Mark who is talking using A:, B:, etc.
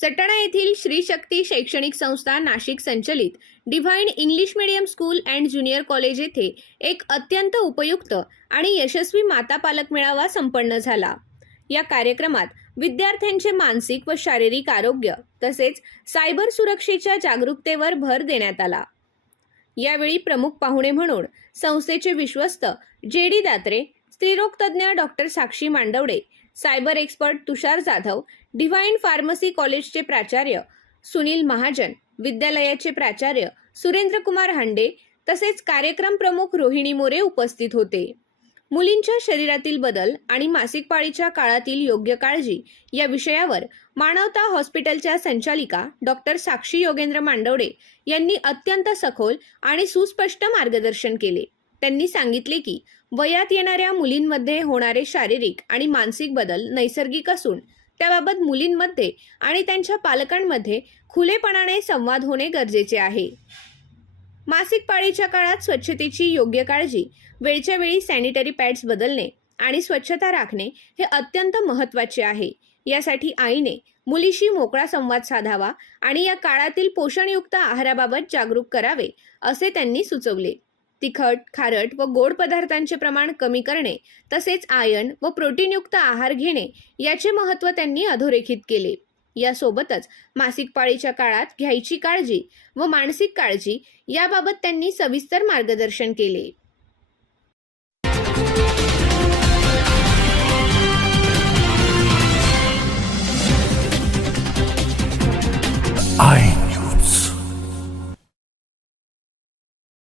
A: सटाणा येथील श्री शक्ती शैक्षणिक संस्था नाशिक संचलित divine English medium school and junior college येथे एक अत्यंत उपयुक्त आणि यशस्वी माता पालक मेळावा संपन्न झाला. या कार्यक्रमात विद्यार्थ्यांचे मानसिक व शारीरिक आरोग्य तसेच सायबर सुरक्षेच्या जागरूकतेवर भर देण्यात आला. यावेळी प्रमुख पाहुणे म्हणून संस्थेचे विश्वस्त जे डी दात्रे स्त्रीरोग तज्ज्ञ doctor Sakshi Mandavade cyber expert Tushar Jadhav divine pharmacy कॉलेजचे प्राचार्य सुनील महाजन विद्यालयाचे प्राचार्य सुरेंद्रकुमार हांडे तसेच कार्यक्रम प्रमुख रोहिणी मोरे उपस्थित होते. मुलींच्या शरीरातील बदल आणि मासिक पाळीच्या काळातील योग्य काळजी या विषयावर मानवता हॉस्पिटलच्या संचालिका डॉक्टर साक्षी योगेंद्र मांडवडे यांनी अत्यंत सखोल आणि सुस्पष्ट मार्गदर्शन केले. त्यांनी सांगितले की वयात येणाऱ्या मुलींमध्ये होणारे शारीरिक आणि मानसिक बदल नैसर्गिक असून त्याबाबत मुलींमध्ये आणि त्यांच्या पालकांमध्ये खुलेपणाने संवाद होणे गरजेचे आहे. मासिक पाळीच्या काळात स्वच्छतेची योग्य काळजी वेळच्या वेळी सॅनिटरी पॅड्स बदलणे आणि स्वच्छता राखणे हे अत्यंत महत्त्वाचे आहे. यासाठी आईने मुलीशी मोकळा संवाद साधावा आणि या काळातील पोषणयुक्त आहाराबाबत जागरूक करावे असे त्यांनी सुचवले. तिखट खारट व गोड पदार्थांचे प्रमाण कमी करणे तसेच आयन व प्रोटीनयुक्त आहार घेणे याचे महत्त्व त्यांनी अधोरेखित केले. यासोबतच मासिक पाळीच्या काळात घ्यायची काळजी व मानसिक काळजी याबाबत त्यांनी सविस्तर मार्गदर्शन केले.